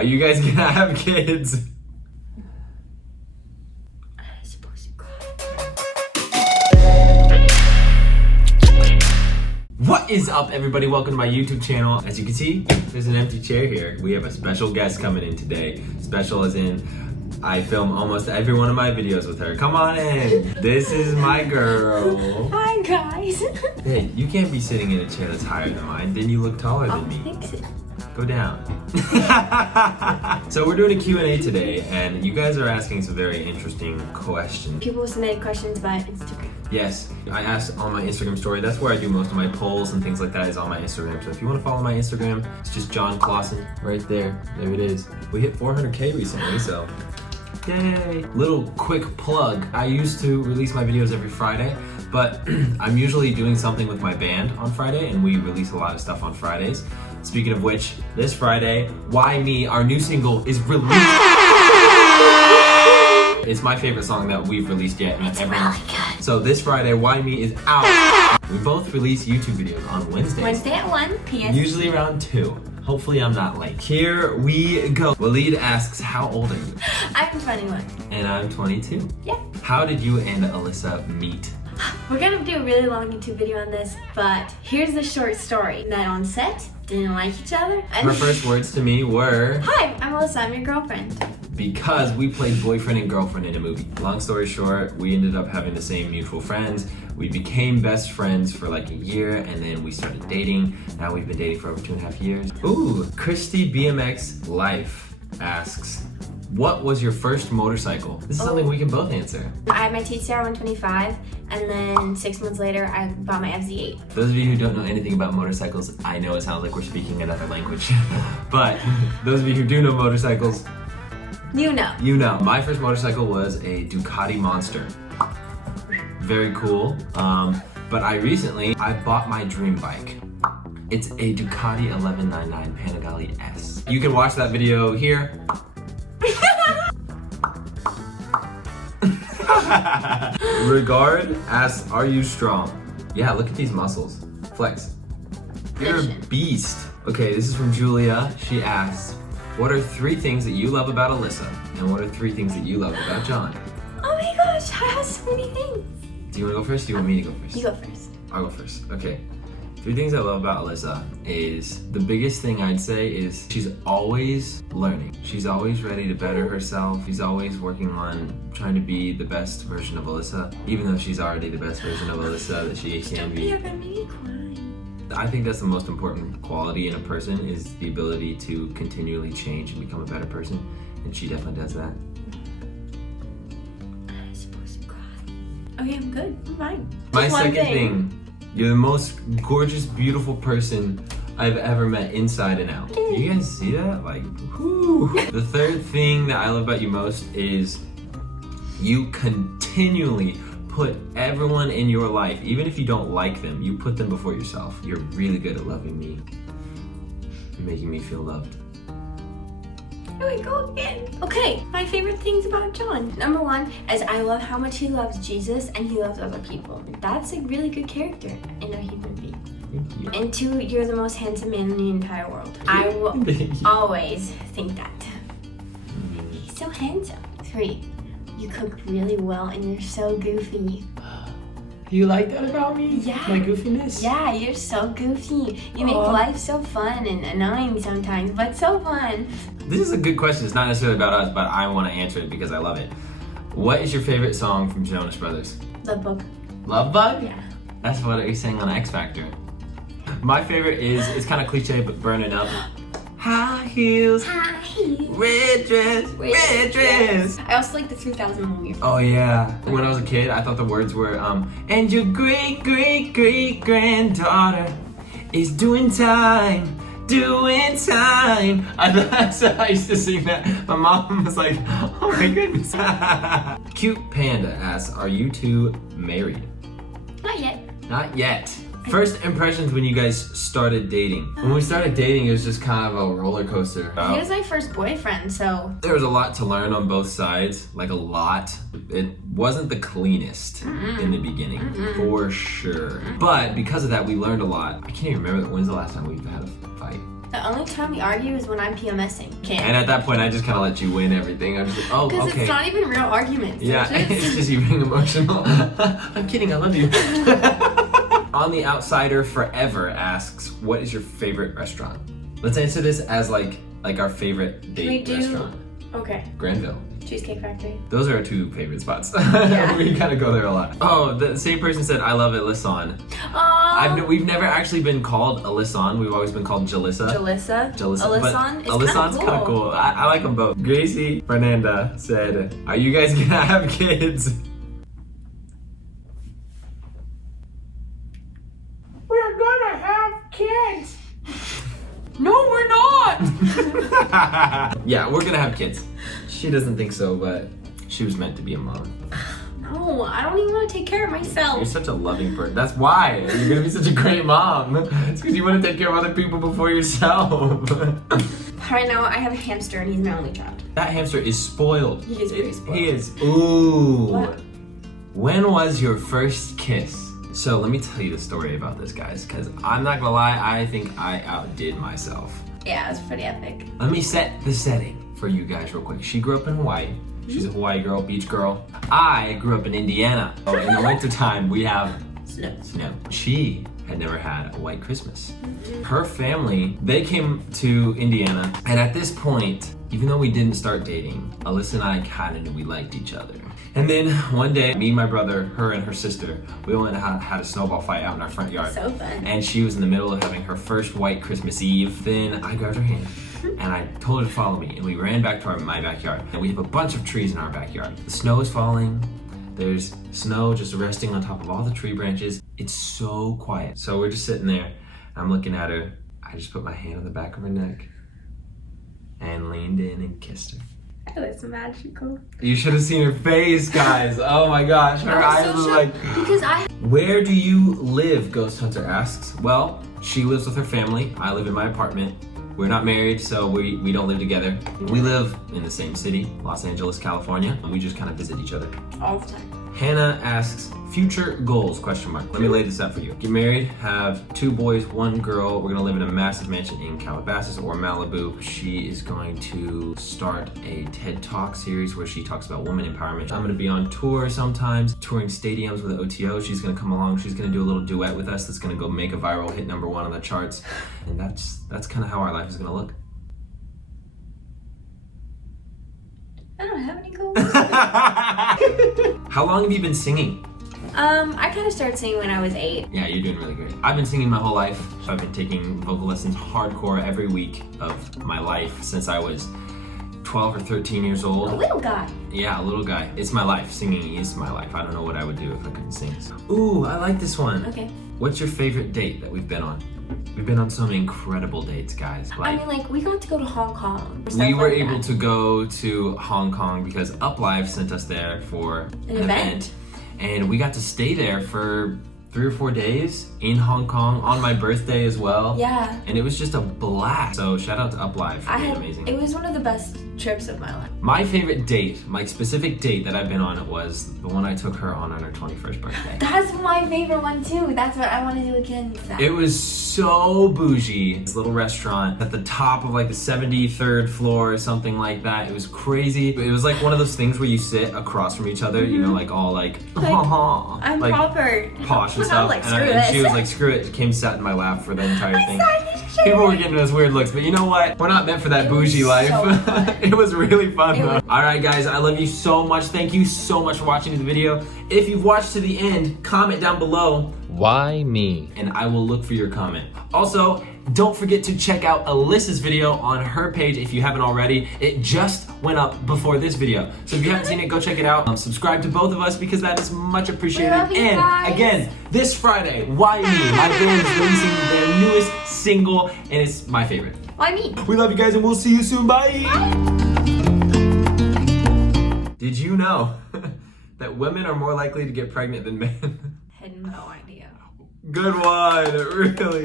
Are you guys gonna have kids? I'm supposed to cry. What is up, everybody? Welcome to my YouTube channel. As you can see, there's an empty chair here. We have a special guest coming in today. Special as in, I film almost every one of my videos with her. Come on in. This is my girl. Hi, guys. Hey, you can't be sitting in a chair that's higher than mine. Then you look taller than me. I'll fix it. Go down. So we're doing a Q&A today, and you guys are asking some very interesting questions. People submitted questions by Instagram. Yes, I asked on my Instagram story. That's where I do most of my polls and things like that, is on my Instagram. So if you want to follow my Instagram, it's just John Clausen right there. There it is. We hit 400K recently, so yay. Little quick plug. I used to release my videos every Friday, but I'm usually doing something with my band on Friday, and we release a lot of stuff on Fridays. Speaking of which, this Friday, Why Me, our new single, is released. It's my favorite song that we've released yet. It's really good. So this Friday, Why Me is out. We both release YouTube videos on Wednesdays. Wednesday at 1 p.m. Usually around 2. Hopefully I'm not late. Here we go. Waleed asks, how old are you? I'm 21. And I'm 22. Yeah. How did you and Elyssa meet? We're gonna do a really long YouTube video on this, but here's the short story. Met on set, didn't like each other. And Her first words to me were, hi, I'm Elyssa, I'm your girlfriend. because we played boyfriend and girlfriend in a movie. Long story short, we ended up having the same mutual friends. We became best friends for like a year, and then we started dating. Now we've been dating for over 2.5 years. Ooh, Christy BMX Life asks, what was your first motorcycle? This is something we can both answer. I had my TCR 125, and then 6 months later, I bought my FZ8. For those of you who don't know anything about motorcycles, I know it sounds like we're speaking another language, but those of you who do know motorcycles, You know. you know. My first motorcycle was a Ducati Monster. Very cool. But I bought my dream bike. It's a Ducati 1199 Panigale S. You can watch that video here. Regard asks, are you strong? Yeah, look at these muscles. Flex. You're a beast. Okay, this is from Julia. She asks, what are 3 things that you love about Elyssa? And what are 3 things that you love about John? Oh my gosh, I have so many things. Do you want to go first? Do you want me to go first? You go first. I'll go first. Okay. 3 things I love about Elyssa is, the biggest thing I'd say is she's always learning. She's always ready to better herself. She's always working on trying to be the best version of Elyssa, even though she's already the best version of Elyssa that she can be. You're gonna make me cry. I think that's the most important quality in a person, is the ability to continually change and become a better person, and she definitely does that. I'm supposed to cry. Okay, I'm good. I'm fine. My Just one second thing, you're the most gorgeous, beautiful person I've ever met inside and out. You guys see that? Like, whoo. The third thing that I love about you most is you continually put everyone in your life, even if you don't like them, you put them before yourself. You're really good at loving me and making me feel loved. Here we go again. Okay, my favorite things about John. Number 1 is I love how much he loves Jesus and he loves other people. That's a really good character in a human being. Thank you. And 2, you're the most handsome man in the entire world. I will always think that. He's so handsome. 3, you cook really well and you're so goofy. You like that about me? Yeah. My goofiness? Yeah, you're so goofy. You make life so fun and annoying sometimes, but so fun. This is a good question. It's not necessarily about us, but I want to answer it because I love it. What is your favorite song from Jonas Brothers? Love book. Love Bug? Yeah. That's what he sang on X Factor. My favorite is, it's kind of cliche, but Burning Up. High heels, High heels. red dress, red dress. I also like the 3000 movie. Oh yeah. When I was a kid, I thought the words were, and your great, great, great granddaughter is doing time. Doing time. I used to sing that. My mom was like, oh my goodness. Cute Panda asks, are you 2 married? Not yet. Not yet. First impressions when you guys started dating. When we started dating, it was just kind of a roller coaster. He was my first boyfriend, so. There was a lot to learn on both sides, like a lot. It wasn't the cleanest in the beginning, for sure. But because of that, we learned a lot. I can't even remember when's the last time we've had a fight. The only time we argue is when I'm PMSing. And at that point, I just kind of let you win everything. I'm just like, oh, Because okay. it's not even real arguments. Yeah, it's just you being emotional. I'm kidding, I love you. On the Outsider Forever asks, what is your favorite restaurant? Let's answer this as like our favorite date restaurant. Okay. Granville. Cheesecake Factory. Those are our two favorite spots. Yeah. We kind of go there a lot. Oh, the same person said, I love Elyssa. We've never actually been called Elyssa. We've always been called Jalissa. Jalissa. Jalissa. Alyssa's kind of cool. I like them both. Gracie Fernanda said, are you guys gonna have kids? We're gonna have kids. No, we're not. Yeah, we're gonna have kids. She doesn't think so, but she was meant to be a mom. No, I don't even want to take care of myself. You're such a loving person. That's why. You're gonna be such a great mom. It's because you want to take care of other people before yourself. Right now, I have a hamster and he's my only child. That hamster is spoiled. He is very spoiled. He is. Ooh. What? When was your first kiss? So let me tell you the story about this, guys, because I'm not gonna lie, I think I outdid myself. Yeah, it was pretty epic. Let me set the setting for you guys real quick. She grew up in Hawaii. She's a Hawaii girl, beach girl. I grew up in Indiana. So in the wintertime, we have snow. She had never had a white Christmas. Her family, they came to Indiana, and at this point, even though we didn't start dating, Elyssa and I kind of knew we liked each other. And then one day, me, my brother, her and her sister, we went and had a snowball fight out in our front yard. So fun. And she was in the middle of having her first white Christmas Eve. Then I grabbed her hand and I told her to follow me, and we ran back to my backyard. And we have a bunch of trees in our backyard. The snow is falling. There's snow just resting on top of all the tree branches. It's so quiet. So we're just sitting there. I'm looking at her. I just put my hand on the back of her neck and leaned in and kissed her. That was magical. You should have seen her face, guys. Oh my gosh, her eyes so were shocked like... Because Where do you live, Ghost Hunter asks. Well, she lives with her family. I live in my apartment. We're not married, so we don't live together. We live in the same city, Los Angeles, California. We just kind of visit each other. all the time. Hannah asks, future goals, question mark. Let me lay this out for you. Get married, have 2 boys, 1 girl. We're gonna live in a massive mansion in Calabasas or Malibu. She is going to start a TED Talk series where she talks about women empowerment. I'm gonna be on tour sometimes, touring stadiums with OTO. She's gonna come along, she's gonna do a little duet with us that's gonna go make a viral hit #1 on the charts. And that's kind of how our life is gonna look. I don't have any goals. How long have you been singing? I kind of started singing when I was 8. Yeah, you're doing really great. I've been singing my whole life. So I've been taking vocal lessons hardcore every week of my life since I was 12 or 13 years old. A little guy. Yeah, a little guy. It's my life. Singing is my life. I don't know what I would do if I couldn't sing. Ooh, I like this one. Okay. What's your favorite date that we've been on? We've been on some incredible dates, guys. I mean, like, we got to go to Hong Kong. We were able to go to Hong Kong because UpLive sent us there for an event. And we got to stay there for 3 or 4 days in Hong Kong on my birthday as well. Yeah. And it was just a blast. So shout out to UpLive for being amazing. It was one of the best trips of my life. My favorite date, my specific date that I've been on was the one I took her on her 21st birthday. That's my favorite one too. That's what I want to do again. It was so bougie. This little restaurant at the top of like the 73rd floor or something like that. It was crazy. It was like one of those things where you sit across from each other, you know, like all like I'm like proper. posh and stuff. Like, and she was like, screw it. Came sat in my lap for the entire thing. People were getting those weird looks, but you know what? We're not meant for that bougie life. So fun. It was really fun though. Alright guys, I love you so much. Thank you so much for watching this video. If you've watched to the end, comment down below, why me? And I will look for your comment. Also, don't forget to check out Elyssa's video on her page if you haven't already. It just went up before this video. So if you haven't seen it, go check it out. Subscribe to both of us because that is much appreciated. We love you and guys. Again, this Friday, Why Me? My band is releasing their newest single and it's my favorite. Why me? We love you guys and we'll see you soon. Bye. Did you know that women are more likely to get pregnant than men? Had no idea. Good one, really.